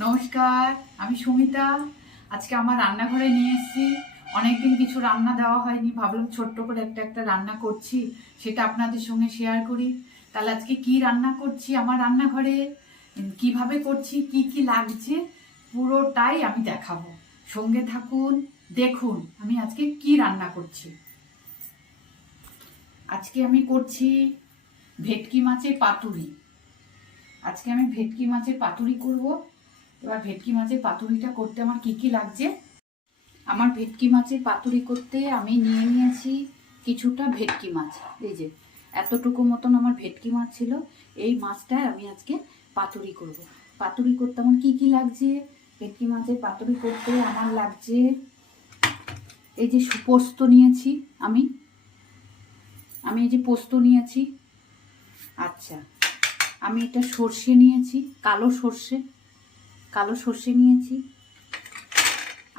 নমস্কার, আমি সুমিতা। আজকে আমার রান্নাঘরে নিয়ে এসেছি। অনেকদিন কিছু রান্না দেওয়া হয়নি, ভাবলাম ছোট্ট করে একটা রান্না করছি, সেটা আপনাদের সঙ্গে শেয়ার করি। তাহলে আজকে কি রান্না করছি আমার রান্নাঘরে, কিভাবে করছি, কি কি লাগছে, পুরোটাই আমি দেখাবো। সঙ্গে থাকুন, দেখুন আমি আজকে কি রান্না করছি। আজকে আমি করছি ভেটকি মাছের পাতুরি। আজকে আমি ভেটকি মাছের পাতুরি করব। এবার ভেটকি মাছের পাতুরিটা করতে আমার কি কি লাগছে। আমার ভেটকি মাছের পাতুরি করতে আমি নিয়ে নিয়েছি কিছুটা ভেটকি মাছ। এই যে এতটুকু মতন আমার ভেটকি মাছ ছিল। এই মাছটা আমি আজকে পাতুরি করব। পাতুরি করতে আমার কি কি লাগছে, ভেটকি মাছের পাতুরি করতে আমার লাগছে এই যে পোস্ত নিয়েছি আমি এই যে পোস্ত নিয়েছি। আচ্ছা, আমি এটা সর্ষে নিয়েছি, কালো সর্ষে নিয়েছি।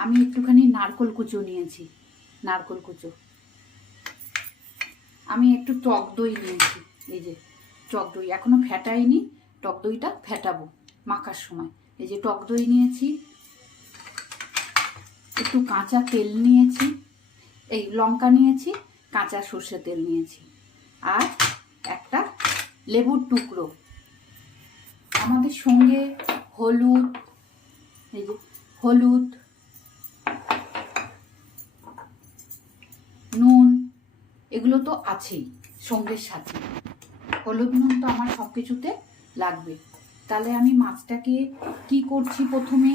আমি একটুখানি নারকোল কুচো নিয়েছি, নারকোল কুচো। আমি একটু টক দই নিয়েছি, এই যে টক দই এখনো ফেটাইনি, টক দইটা ফেটাবো মাখার সময়। এই যে টক দই নিয়েছি, একটু কাঁচা তেল নিয়েছি, এই লঙ্কা নিয়েছি, কাঁচা সর্ষে তেল নিয়েছি, আর একটা লেবুর টুকরো। আমাদের সঙ্গে হলুদ, এই যে হলুদ, নুন, এগুলো তো আছেই সঙ্গের সাথে। হলুদ নুন তো আমার সব কিছুতে লাগবে। তাহলে আমি মাছটাকে কি করছি, প্রথমে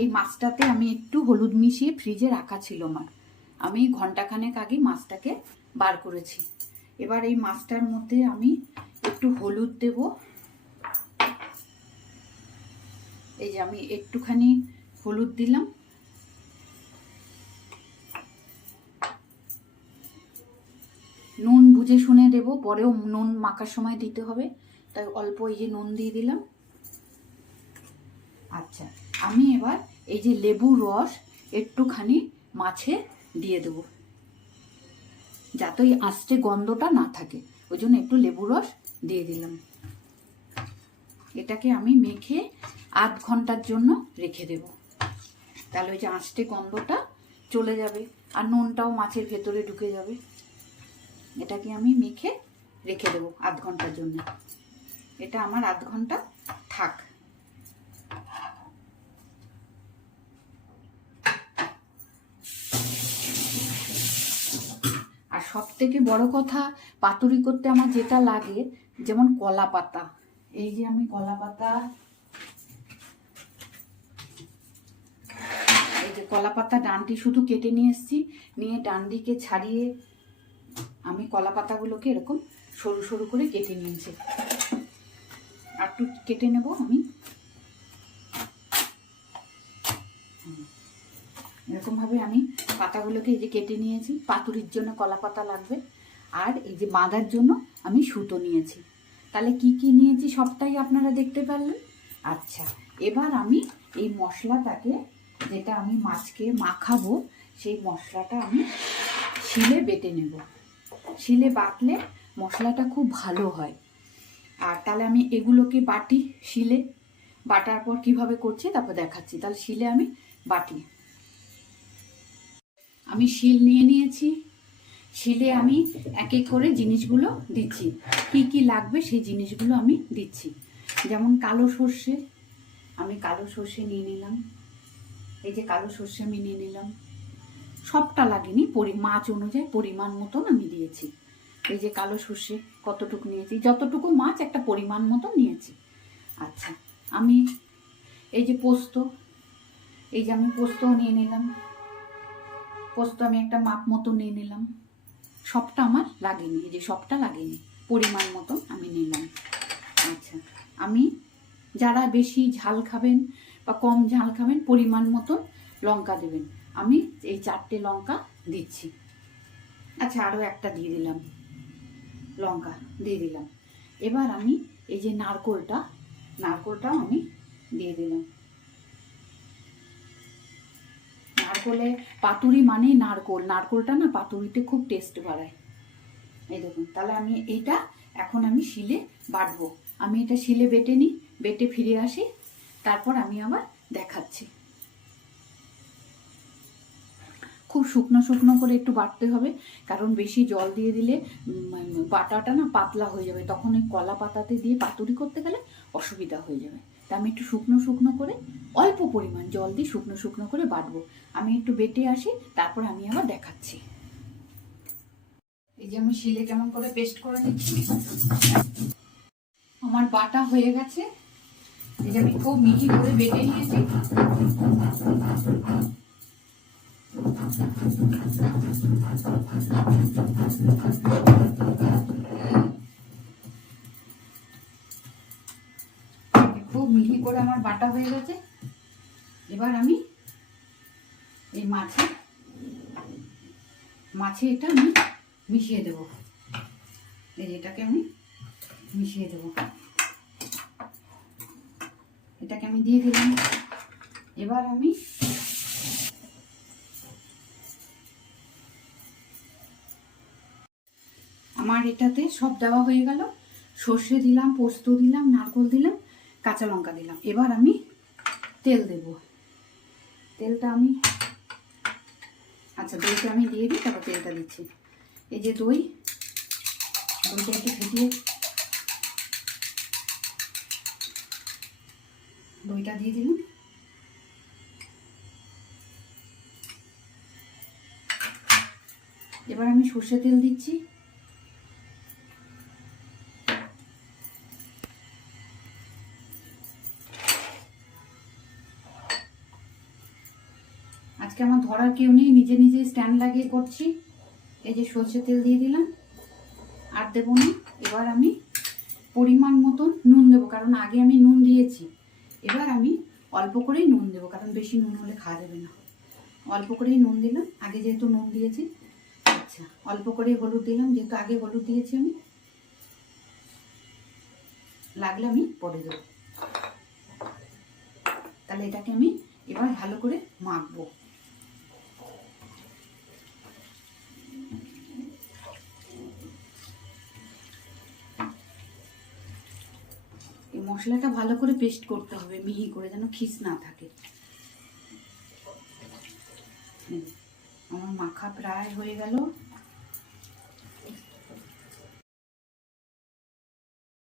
এই মাছটাতে আমি একটু হলুদ মিশিয়ে ফ্রিজে রাখা ছিল আমার। আমি ঘন্টাখানেক আগে মাছটাকে বার করেছি। এবার এই মাছটার মধ্যে আমি একটু হলুদ দেব। এই যে আমি একটুখানি হলুদ দিলাম, নুন বুঝে শুনে দেব, পরেও নুন মাখার সময় দিতে হবে, তাই অল্প এই যে নুন দিয়ে দিলাম। আচ্ছা, আমি এবার এই যে লেবুর রস একটুখানি মাছে দিয়ে দেব, যাতে ওই আস্তে গন্ধটা না থাকে, ওই জন্য একটু লেবুর রস দিয়ে দিলাম। এটাকে আমি মেখে আধ ঘন্টার জন্য রেখে দেব। তাহলে ওই যে আস্তে গন্ধটা চলে যাবে আর নুনটাও মাছের ভেতরে ঢুকে যাবে। এটাকে আমি মেখে রেখে দেবো আধ ঘন্টার জন্য। এটা আমার আধ ঘন্টা থাক। আর সব থেকে বড় কথা, পাতুরি করতে আমার যেটা লাগে, যেমন কলা পাতা। এই যে আমি কলা পাতা, এই যে কলা পাতা ডানটি শুধু কেটে নিয়ে এসেছি, নিয়ে ডানটিকে ছাড়িয়ে আমি কলা পাতাগুলোকে এরকম সরু সরু করে কেটে নিয়েছি। আর একটু কেটে নেব আমি, এরকমভাবে আমি পাতাগুলোকে এই যে কেটে নিয়েছি। পাতুরির জন্য কলা পাতা লাগবে, আর এই যে বাঁধার জন্য আমি সুতো নিয়েছি। তাহলে কি কি নিয়েছি সবটাই আপনারা দেখতে পারলেন। আচ্ছা, এবার আমি এই মশলাটাকে, যেটা আমি মাছকে মাখাবো, সেই মশলাটা আমি শিলে বেটে নেব। শিলে বাটলে মশলাটা খুব ভালো হয়। আর তাহলে আমি এগুলোকে বাটি, শিলে বাটার পর কিভাবে করছি তারপর দেখাচ্ছি। তাহলে শিলে আমি বাটি, আমি শিল নিয়ে নিয়েছি। শিলে আমি এক এক করে জিনিসগুলো দিচ্ছি, কি কি লাগবে সেই জিনিসগুলো আমি দিচ্ছি। যেমন কালো সর্ষে, আমি কালো সর্ষে নিয়ে নিলাম। এই যে কালো সর্ষে আমি নিয়ে নিলাম, সবটা লাগেনি, মাছ অনুযায়ী পরিমাণ মতন আমি দিয়েছি। এই যে কালো সর্ষে কতটুকু নিয়েছি, যতটুকু মাছ একটা পরিমাণ মতন নিয়েছি। আচ্ছা, আমি এই যে পোস্ত, এই যে আমি পোস্তও নিয়ে নিলাম। পোস্ত আমি একটা মাপ মতো নিয়ে নিলাম। সবটা আমার লাগেনি, এই যে সবটা লাগেনি, পরিমাণ মতো আমি নিলাম। আচ্ছা, আমি যারা বেশি ঝাল খাবেন বা কম ঝাল খাবেন পরিমাণ মতো লঙ্কা দেবেন। আমি এই 4টে লঙ্কা দিচ্ছি। আচ্ছা, আরও একটা দিয়ে দিলাম, লঙ্কা দিয়ে দিলাম। এবার আমি এই যে নারকোলটাও আমি দিয়ে দিলাম। নারকোলে, পাতুরি মানে নারকোলটা না পাতুরিতে খুব টেস্ট বাড়ায়। এই দেখুন, তাহলে আমি এইটা এখন আমি শিলে বাটবো। আমি এটা শিলে বেটে নিই, বেটে ফিরে আসি, তারপর আমি আবার দেখাচ্ছি। খুব শুকনো শুকনো করে একটু বাটতে হবে, কারণ বেশি জল দিয়ে দিলে বাটাটা না পাতলা হয়ে যাবে, তখন ওই কলা পাতাতে দিয়ে পাতুরি করতে গেলে অসুবিধা হয়ে যাবে। তা আমি একটু শুকনো শুকনো করে অল্প পরিমাণ জল দিয়ে শুকনো শুকনো করে বাটবো। আমি একটু বেটে আসি, তারপর আমি আবার দেখাচ্ছি। এই যে আমি শিলে কেমন করে পেস্ট করে নিচ্ছি। আমার বাটা হয়ে গেছে, এই যে আমি খুব মিহি করে বেটে নিয়েছি। খুব মিহি করে আমার বাটা হয়ে গেছে। এবার আমি এই মাছে এটা আমি মিশিয়ে দেবো। এই এটাকে আমি মিশিয়ে দেবো, এটাকে আমি দিয়ে দিলাম। এবার আমি আমার এটাতে সব দেওয়া হয়ে গেল। সর্ষে দিলাম, পোস্ত দিলাম, নারকেল দিলাম, কাঁচা লঙ্কা দিলাম। এবার আমি তেল দেব। তেলটা আমি দইটা আমি দিয়ে দিই, তারপর তেলটা দিচ্ছি। এই যে দইটা একটু ফেটিয়ে দইটা দিয়ে দিলাম। এবার আমি সর্ষে তেল দিচ্ছি। আজকে আমার ধরার কেউ নেই, নিজে নিজে স্ট্যান্ড লাগিয়ে করছি। এই যে সর্ষে তেল দিয়ে দিলাম, আর দেবো না। এবার আমি পরিমাণ মতন নুন দেবো, কারণ আগে আমি নুন দিয়েছি। এবার আমি অল্প করেই নুন দেবো, কারণ বেশি নুন হলে খাওয়া যাবে না। অল্প করেই নুন দিলাম, আগে যেহেতু নুন দিয়েছি। আচ্ছা, অল্প করেই হলুদ দিলাম, যেহেতু আগে হলুদ দিয়েছি আমি। লাগলে আমি পরে দেবো। তাহলে এটাকে আমি এবার ভালো করে মাখবো। এই মশলাটা ভালো করে পেস্ট করতে হবে, মিহি করে, যেন খিস না থাকে। আমার মাখা প্রায় হয়ে গেল।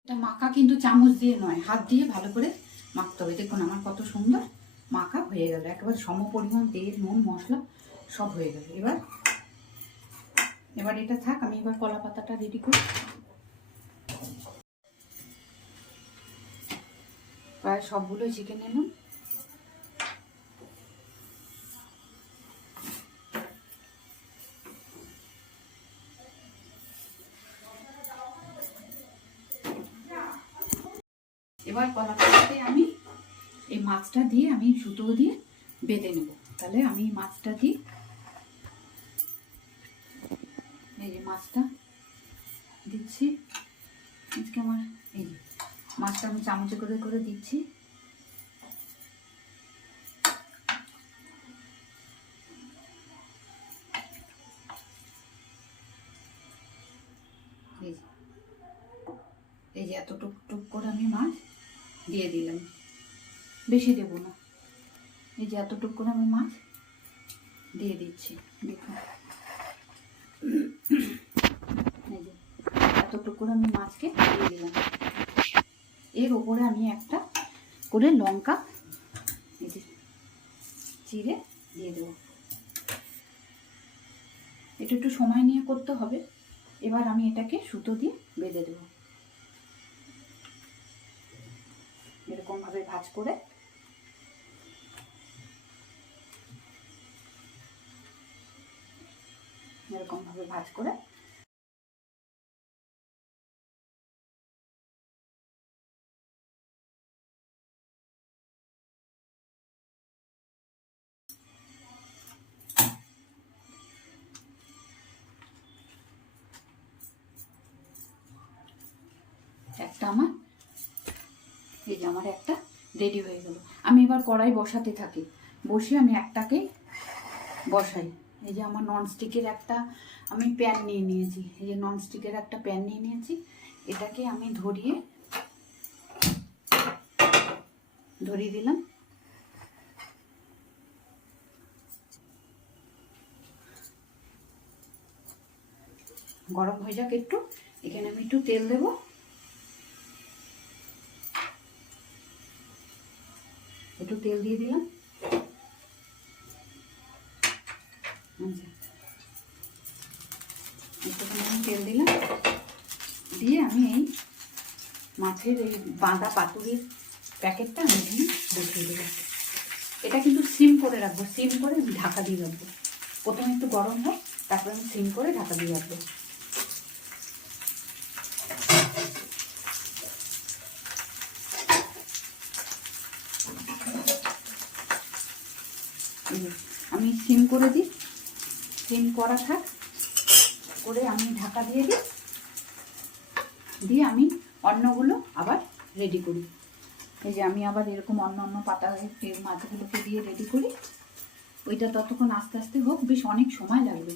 এটা মাখা কিন্তু চামচ দিয়ে নয়, হাত দিয়ে ভালো করে মাখতে হবে। দেখুন আমার কত সুন্দর মাখা হয়ে গেল, একেবারে সম পরিমাণ তেল, নুন, মশলা সব হয়ে গেল। এবার এটা থাক, আমি এবার কলা পাতাটা রেডি করি। প্রায় সবগুলো চিকেন নিলাম। এবার কলা পাতাতে আমি এই মাছটা দিয়ে আমি সুতো দিয়ে বেঁধে নেব। তাহলে আমি মাছটা দিই, এই যে মাছটা দিচ্ছি। আজকে আমার এই যে মাছটা আমি চামচে করে করে দিচ্ছি। এই যে এত টুক টুক করে আমি মাছ দিয়ে দিলাম, বেশি দেব না। এই যে এতটুক করে আমি মাছ দিয়ে দিচ্ছি। দেখুন এই যে এতটুক করে আমি মাছকে দিয়ে দিলাম। এর ওপরে আমি একটা করে লঙ্কা এই যে চিড়ে দিয়ে দেবো। এটা একটু সময় নিয়ে করতে হবে। এবার আমি এটাকে সুতো দিয়ে বেঁধে দেবো, এরকম ভাবে ভাঁজ করে। এরকম ভাবে ভাঁজ করে একটা আমার এই যে আমার একটা রেডি হয়ে গেল। আমি এবার কড়াই বসাতে থাকি, বসে আমি একটাকে বসাই। এই যে আমার ননস্টিকের একটা আমি প্যান নিয়ে নিয়েছি, এই যে ননস্টিকের একটা প্যান নিয়ে নিয়েছি। এটাকে আমি ধরিয়ে ধরিয়ে দিলাম। গরম হয়ে যাক একটু, এখানে আমি একটু তেল দেব। একটু তেল দিয়ে দিলাম। আচ্ছা, একটুখানি আমি তেল দিলাম, দিয়ে আমি এই মাছের এই বাঁধা পাতুরির প্যাকেটটা আমি এখানে বসিয়ে দেবো। এটা কিন্তু সিম করে রাখবো, সিম করে আমি ঢাকা দিয়ে রাখবো। প্রথমে একটু গরম হয়, তারপরে আমি সিম করে ঢাকা দিয়ে রাখবো। আমি সিম করে দিই, সিম করা থাক, করে আমি ঢাকা দিয়ে দিই, দিয়ে আমি অন্যগুলো আবার রেডি করি। এই যে আমি আবার এরকম অন্য অন্য পাতা মাছগুলোকে দিয়ে রেডি করি। ওইটা ততক্ষণ আস্তে আস্তে হোক, বেশ অনেক সময় লাগবে,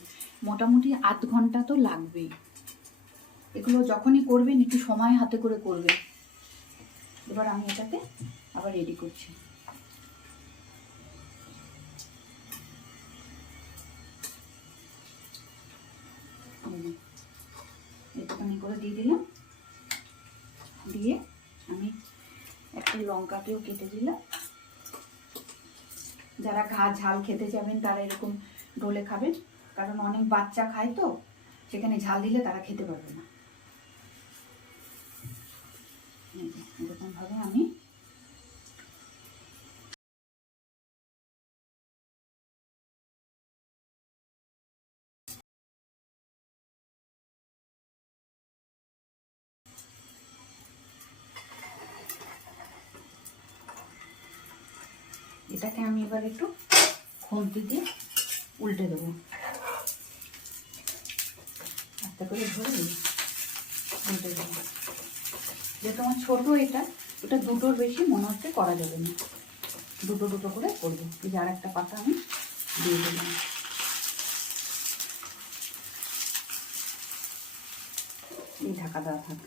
মোটামুটি আধ ঘন্টা তো লাগবেই। এগুলো যখনই করবেন একটু সময় হাতে করে করবেন। এবার আমি এটাকে আবার রেডি করছি। একটুখানি করে দিয়ে দিলাম, দিয়ে আমি একটা লঙ্কাকেও কেটে দিলাম। যারা ঝাল খেতে যাবেন তারা এরকম ডলে খাবেন, কারণ অনেক বাচ্চা খায় তো, সেখানে ঝাল দিলে তারা খেতে পারবে না। এরকমভাবে আমি এটাকে আমি এবার একটু খুন্তি দিয়ে উল্টে দেবো, আস্তে করে ধরে উল্টে দেবো। যেহেতু আমার ছোটো এটা, ওটা দুটোর বেশি মনে হচ্ছে করা যাবে না, দুটো দুটো করে করবো। এই যে আর একটা পাতা আমি দিয়ে দিলাম। এই ঢাকা দেওয়া থাক।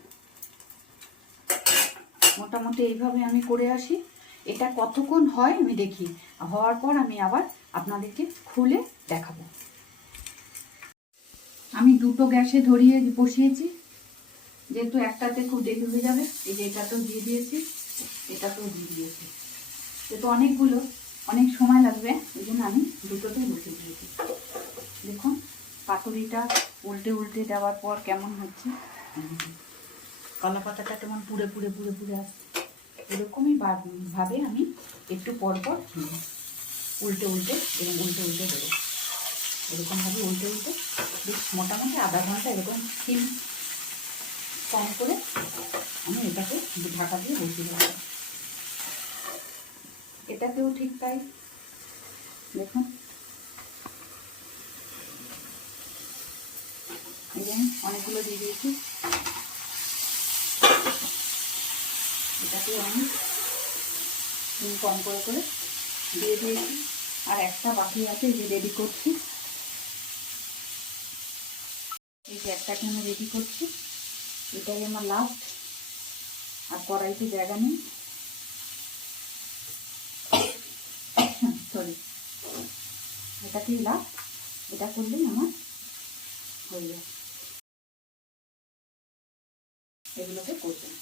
মোটামুটি এইভাবে আমি করে আসি। এটা কতক্ষণ হয় আমি দেখি, হওয়ার পর আমি আবার আপনাদেরকে খুলে দেখাবো। আমি দুটো গ্যাসে ধরিয়ে বসিয়েছি, যেহেতু একটাতে খুব দেরি হয়ে যাবে। এই যে এটাতেও দিয়ে দিয়েছি, এটাতেও দিয়ে দিয়েছি, যেহেতু অনেকগুলো অনেক সময় লাগবে, ওই জন্য আমি দুটোতেই বসিয়ে দিয়েছি। দেখুন পাতুরিটা উল্টে উল্টে দেওয়ার পর কেমন হচ্ছে, কলা পাতাটা কেমন পুড়ে পুড়ে পুড়ে পুড়ে আসছে। এরকমই ভাবে আমি একটু পর পর উল্টে উল্টে এরকম উল্টে উল্টে দেবো। এরকমভাবে উল্টে উল্টে বেশ মোটামুটি আধা ঘন্টা এরকম সিম কম করে আমি এটাকে ঢাকা দিয়ে বসিয়ে দেবো। এটাকেও ঠিক তাই, দেখুন এই যে অনেকগুলো দিয়ে দিয়েছি। এটাকেও আমি সিম কম করে করে দিয়ে দিয়েছি। আর একটা বাকি আছে, যে রেডি করছি। এই যে একটাকে আমি রেডি করছি, এটাই আমার লাস্ট। আর কড়াইতে জায়গা নেই, সরি, এটাকেই লাস্ট। এটা করলেই আমার হয়ে যায়। এগুলোকে করবেন।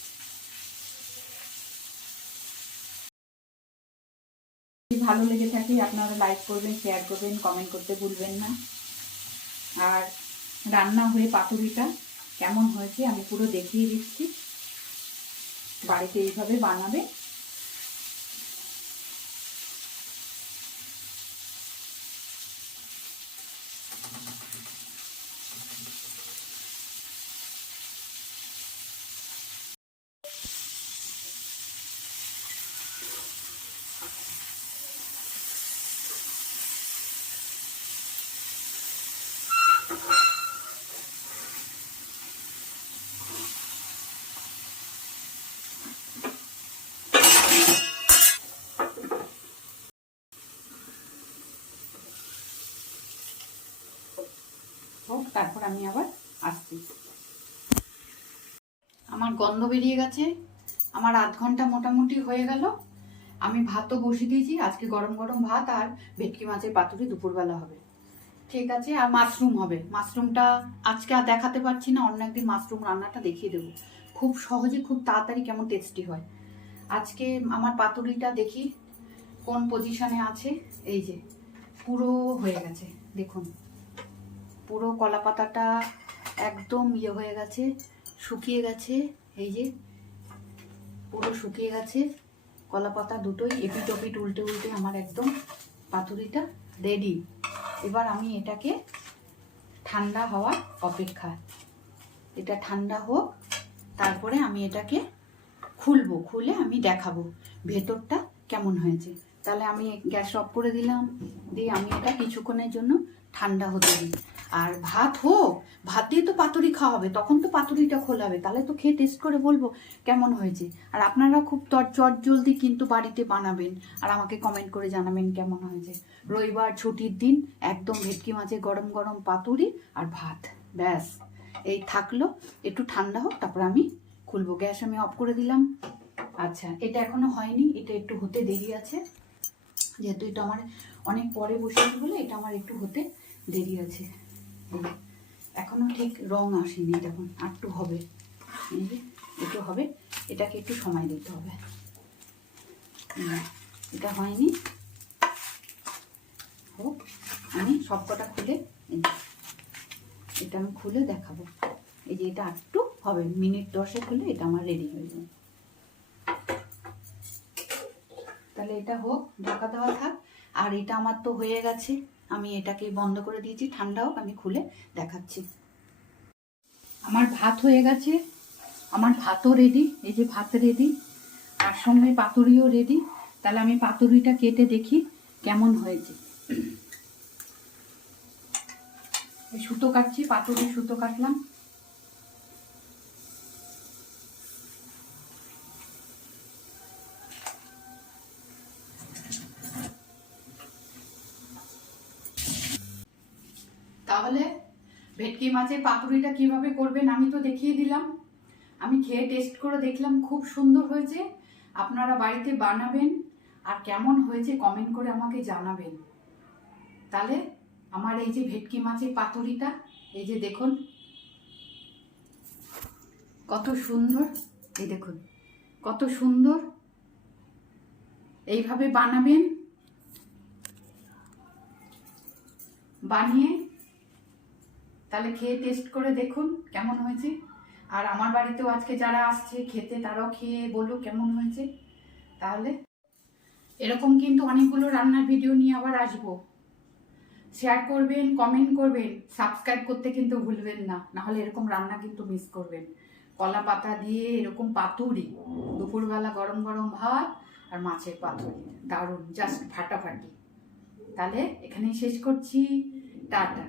যদি ভালো লেগে থাকে আপনারা লাইক করবেন, শেয়ার করবেন, কমেন্ট করতে ভুলবেন না। আর রান্না হয়ে পাতুরিটা কেমন হয়েছে আমি পুরো দেখিয়ে দিচ্ছি। বাড়িতে এইভাবে বানাবে। হোক, তারপর আমি আবার আসছি। আমার গন্ধ বেরিয়ে গেছে, আমার আধ ঘন্টা মোটামুটি হয়ে গেল। আমি ভাতও বসিয়ে দিয়েছি, আজকে গরম গরম ভাত আর ভেটকি মাছের পাতুরি দুপুরবেলা হবে। ঠিক আছে, আর মাশরুম হবে। মাশরুমটা আজকে আর দেখাতে পারছি না, অন্য একদিন মাশরুম রান্নাটা দেখিয়ে দেবো। খুব সহজে খুব তাড়াতাড়ি কেমন টেস্টি হয়। আজকে আমার পাতুরিটা দেখি কোন পজিশনে আছে। এই যে পুরো হয়ে গেছে, দেখুন পুরো কলা পাতাটা একদম ইয়ে হয়ে গেছে, শুকিয়ে গেছে। এই যে পুরো শুকিয়ে গেছে কলা পাতা দুটোই, এপিট ওপিট উল্টে উল্টে আমার একদম পাতুরিটা রেডি। এবার আমি এটাকে ঠান্ডা হওয়ার অপেক্ষা, এটা ঠান্ডা হোক, তারপরে আমি এটাকে খুলবো, খুলে আমি দেখাবো ভেতরটা কেমন হয়েছে। তাহলে আমি গ্যাস অফ করে দিলাম, দিয়ে আমি এটা কিছুক্ষণের জন্য ঠান্ডা হতে দিই। আর ভাত হোক, ভাত দিয়ে তো পাতুরি খাওয়া হবে, তখন তো পাতুরিটা খোলা হবে, তাহলে তো খেয়ে টেস্ট করে বলবো কেমন হয়েছে। আর আপনারা খুব চট জলদি কিন্তু বাড়িতে বানাবেন আর আমাকে কমেন্ট করে জানাবেন কেমন হয়েছে। রবিবার ছুটির দিন, একদম ভেটকি মাছের গরম গরম পাতুরি আর ভাত, ব্যাস এই থাকলো। একটু ঠান্ডা হোক, তারপর আমি খুলবো। গ্যাস আমি অফ করে দিলাম। আচ্ছা, এটা এখনো হয়নি, এটা একটু হতে দেরি আছে, যেহেতু এটা আমার অনেক পরে বসেছি বলে এটা আমার একটু হতে দেরি আছে। এখনো ঠিক রং আসেনি, দেখুন আর একটু হবে, এই যে একটু হবে, এটাকে একটু সময় দিতে হবে। এটা হয়নি, হোক, আমি সবকটা খুলে এটা আমি খুলে দেখাবো। এই যে এটা একটু হবে, মিনিট 10 হলে এটা আমার রেডি হয়ে যাবে। তাহলে এটা হোক, ঢাকা দেওয়া থাক। আর এটা আমার তো হয়ে গেছে, আমি এটাকে বন্ধ করে দিয়েছি, ঠান্ডা হোক, আমি খুলে দেখাচ্ছি। আমার ভাত হয়ে গেছে, আমার ভাতও রেডি, এই যে ভাত রেডি, আর সঙ্গে পাতুরিও রেডি। তাহলে আমি পাতুরিটা কেটে দেখি কেমন হয়েছে। সুতো কাটছি, পাতুরি সুতো কাটলাম। তাহলে ভেটকি মাছের পাতুরিটা কিভাবে করবেন আমি তো দেখিয়ে দিলাম। আমি খেয়ে টেস্ট করে দেখলাম, খুব সুন্দর হয়েছে। আপনারা বাড়িতে বানাবেন আর কেমন হয়েছে কমেন্ট করে আমাকে জানাবেন। তাহলে আমার এই যে ভেটকি মাছের পাতুরিটা, এই যে দেখুন কত সুন্দর, এই দেখুন কত সুন্দর। এইভাবে বানাবেন, বানিয়ে তাহলে খেয়ে টেস্ট করে দেখুন কেমন হয়েছে। আর আমার বাড়িতেও আজকে যারা আসছে খেতে, তারাও খেয়ে বলুক কেমন হয়েছে। তাহলে এরকম কিন্তু অনেকগুলো রান্নার ভিডিও নিয়ে আবার আসবো। শেয়ার করবেন, কমেন্ট করবেন, সাবস্ক্রাইব করতে কিন্তু ভুলবেন না, নাহলে এরকম রান্না কিন্তু মিস করবেন। কলা পাতা দিয়ে এরকম পাতুরি, দুপুরবেলা গরম গরম ভাত আর মাছের পাতুরি, দারুণ, জাস্ট ফাটাফাটি। তাহলে এখানেই শেষ করছি, টাটা।